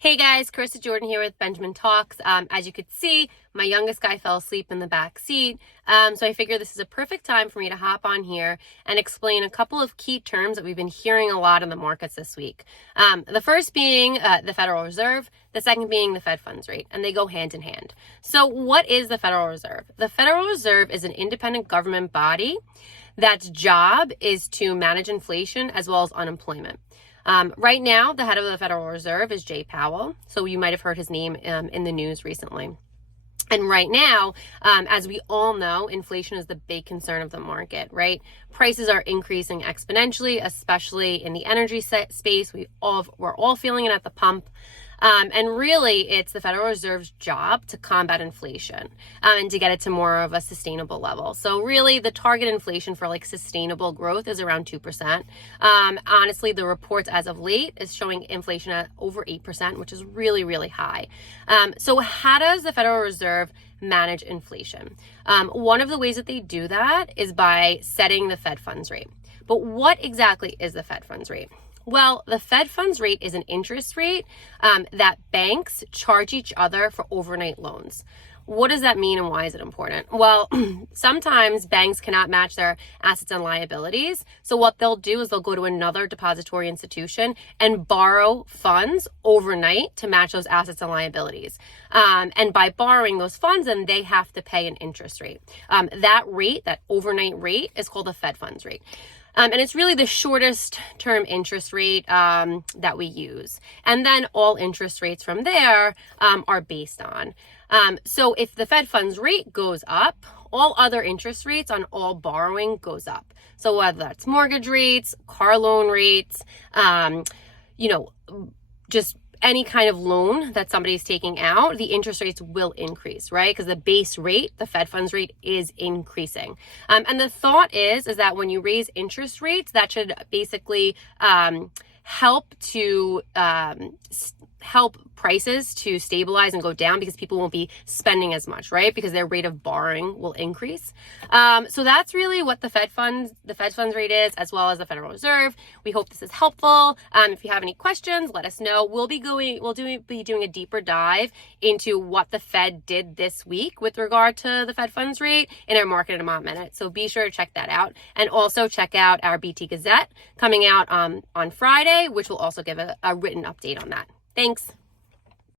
Hey guys, Carissa Jordan here with Benjamin Talks. As you could see, my youngest guy fell asleep in the back seat. So I figure this is a perfect time for me to hop on here and explain a couple of key terms that we've been hearing a lot in the markets this week. The first being the Federal Reserve, the second being the Fed funds rate, and they go hand in hand. So what is the Federal Reserve? The Federal Reserve is an independent government body that's job is to manage inflation as well as unemployment. Right now, the head of the Federal Reserve is Jay Powell. So you might have heard his name in the news recently. And right now, as we all know, inflation is the big concern of the market, right? Prices are increasing exponentially, especially in the energy space. We're all feeling it at the pump. And really, it's the Federal Reserve's job to combat inflation and to get it to more of a sustainable level. So really, the target inflation for like sustainable growth is around 2%. Honestly, the reports as of late is showing inflation at over 8%, which is really, really high. So how does the Federal Reserve manage inflation? One of the ways that they do that is by setting the Fed funds rate. But what exactly is the Fed funds rate? Well, the Fed funds rate is an interest rate that banks charge each other for overnight loans. What does that mean and why is it important? Well, sometimes banks cannot match their assets and liabilities. So what they'll do is they'll go to another depository institution and borrow funds overnight to match those assets and liabilities. And by borrowing those funds, then they have to pay an interest rate. That rate, that overnight rate, is called the Fed funds rate. And it's really the shortest term interest rate that we use. And then all interest rates from there are based on. So if the Fed funds rate goes up, all other interest rates on all borrowing goes up. So whether that's mortgage rates, car loan rates, just any kind of loan that somebody's taking out, the interest rates will increase, right? Because the base rate, the Fed funds rate, is increasing. And the thought is that when you raise interest rates, that should basically help to help prices to stabilize and go down because people won't be spending as much, right? Because their rate of borrowing will increase. So that's really what the Fed funds rate is, as well as the Federal Reserve. We hope this is helpful. If you have any questions, let us know. We'll be doing a deeper dive into what the Fed did this week with regard to the Fed funds rate in our Market in a Minute. So be sure to check that out, and also check out our BT Gazette coming out on Friday, which will also give a written update on that. Thanks.